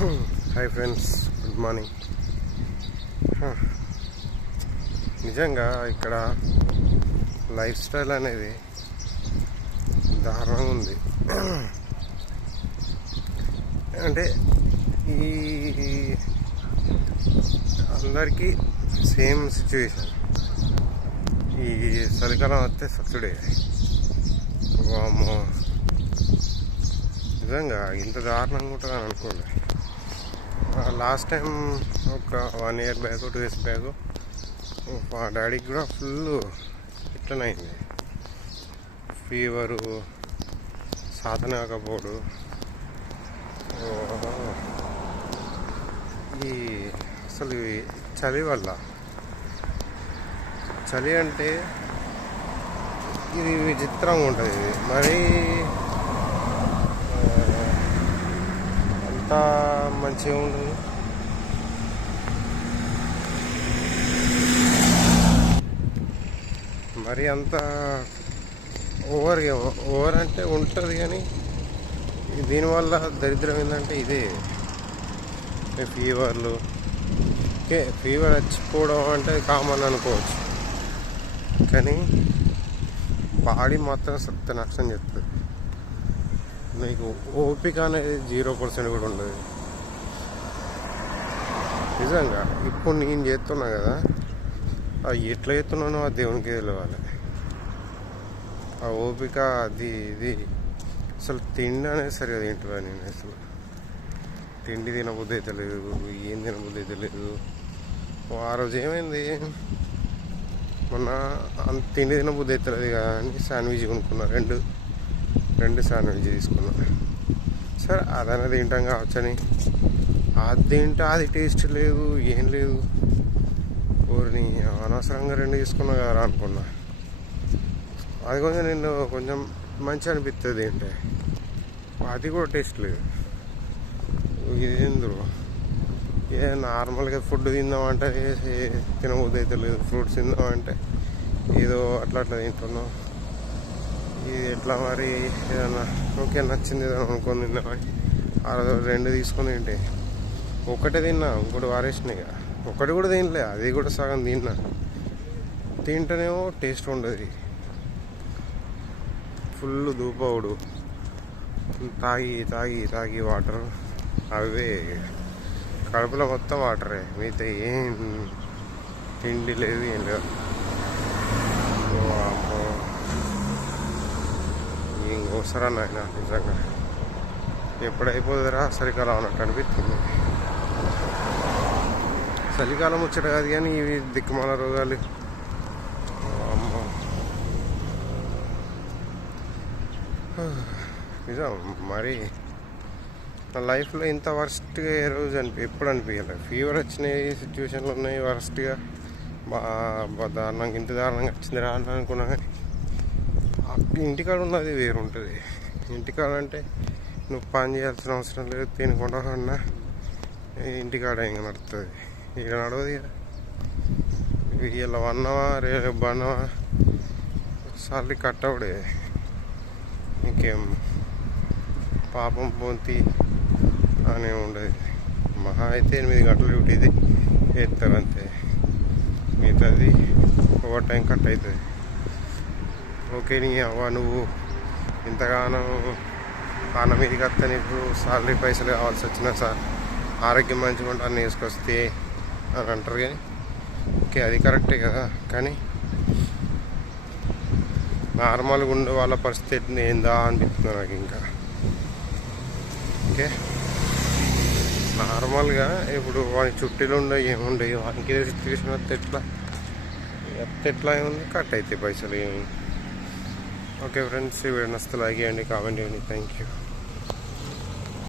Hi friends good morning నిజంగా ఇక్కడ life style అనేది దారుణంగా ఉంది. అంటే ఈ అందరికీ సేమ్ సిచ్యువేషన్ ఈ చలికాలం వస్తే సత్తుడే వామ్మో. నిజంగా ఇంత దారుణంగా ఉంటుందని అనుకోలేదు లాస్ట్ టైం ఒక one year back two years back మా డాడీకి కూడా ఫుల్ ఇట్లనైంది. ఫీవరు సాధన కాకపోడు ఈ అసలు చలి వల్ల చలి అంటే ఇది విచిత్రంగా ఉంటుంది ఇది. మరీ అంతా మంచిగా ఉండదు మరి అంత ఓవర్ ఓవర్ అంటే ఉంటుంది కానీ దీనివల్ల దరిద్రం ఏంటంటే ఇదే. ఫీవర్లు. ఓకే ఫీవర్ వచ్చిపోవడం అంటే కామన్ అనుకోవచ్చు. కానీ బాడీ మాత్రం సత్య నష్టం చెప్తుంది నీకు ఓపిక అనేది జీరో పర్సెంట్ కూడా ఉండదు. నిజంగా. ఇప్పుడు నేను చేస్తున్నా కదా అది ఎట్లా చేస్తున్నానో ఆ దేవునికి తెలియాలి ఆ ఓపిక అది ఇది. అసలు తిండి అనేది సరిగా తింటున్నా నేను అసలు. తిండి తినబుద్ధి అయితే లేదు ఏం తినబుద్ధి అయితే లేదు. ఆ రోజు ఏమైంది? మొన్న అంత తిండి తినబుద్ధి అయితే లేదు కదా అని శాండ్విచ్ కొనుక్కున్నా రెండు. రెండు శాండ్విచ్ తీసుకున్నా. సరే అదైనా తింటాం కావచ్చని. అది అది టేస్ట్ లేదు ఏం లేదు. ఊరిని అనవసరంగా రెండు తీసుకున్నా కదా అనుకున్నా. అది కొంచెం నేను కొంచెం మంచి అనిపిస్తుంది ఏంటే? అది కూడా టేస్ట్ లేదు. ఇది ఎందుకు ఏ నార్మల్గా ఫుడ్ తిందామంటే తినబుద్ధి అయితే లేదు. ఫ్రూట్స్ తిందామంటే ఏదో అట్లా అట్లా తింటున్నాం. ఇది ఎట్లా మరి? ఏదన్నా ఓకే నచ్చింది ఏదో అనుకొని తిందామని ఆ రోజు రెండు తీసుకొని తింటే. ఒకటే తిన్నా ఇంకోటి వారేసినాయి ఒకటి కూడా తినలే అది కూడా సగం తిన్నా. తింటేనేమో టేస్ట్ ఉండదు. ఫుల్ దూపవుడు తాగి తాగి తాగి వాటర్. అవే కడుపులో మొత్తం వాటరే. మిగతా ఏం తిండి లేదు ఏం లేదు అమ్మో. ఇంకోసారా నాయన నిజంగా. ఎప్పుడైపోతుందిరా సరికాలం అన్నట్టు అనిపిస్తుంది. చలికాలం వచ్చాడు కాదు కానీ ఇవి దిక్కుమాల రోగాలు. నిజం మరి నా లైఫ్లో ఇంత వర్స్ట్గా ఏ రోజు అనిపి ఎప్పుడు అనిపించలేదు ఫీవర్ వచ్చిన సిచ్యువేషన్లు ఉన్నాయి వర్స్ట్గా. బా దారుణంగా ఇంటి దారుణంగా వచ్చింది రా అని అనుకున్నా కానీ ఇంటికాడ ఉన్నది వేరుంటుంది. ఇంటికాడ అంటే నువ్వు పని చేయాల్సిన అవసరం లేదు తినకుండా ఉన్నా ఇంటికాడ ఇంకా నడుస్తుంది ఇక నడవదు ఇక ఇలా వన్నవా రేపు బన్నవా సార్లు కట్టవుడే. ఇంకేం? పాపం పొంతి అని ఉండదు. మహా అయితే ఎనిమిది గంటల డ్యూటీది వేస్తారు అంతే మిగతాది ఓవర్ టైం కట్ అవుతుంది ఓకే నీ అవ్వ నువ్వు ఇంతగానో పాన మీదకి వస్తే నీకు సాలరీ పైసలు కావాల్సి వచ్చినా సార్. ఆరోగ్యం మంచిగా ఉంటాను అన్నీ వేసుకొస్తే అని అంటారు కానీ ఓకే అది కరెక్టే కదా కానీ నార్మల్గా ఉండే వాళ్ళ పరిస్థితి ఏందా అనిపిస్తుంది నాకు ఇంకా. ఓకే? నార్మల్గా ఇప్పుడు వాని చుట్టీలు ఉండే ఏముండే వానికి సిచ్యువేషన్ వస్తే ఎట్లా? ఎత్త ఎట్లా ఏముంది? కట్ అవుతాయి పైసలు ఏమి. ఓకే ఫ్రెండ్స్ ఈ వీడియో నస్తే కామెంట్ చేయండి థ్యాంక్ యూ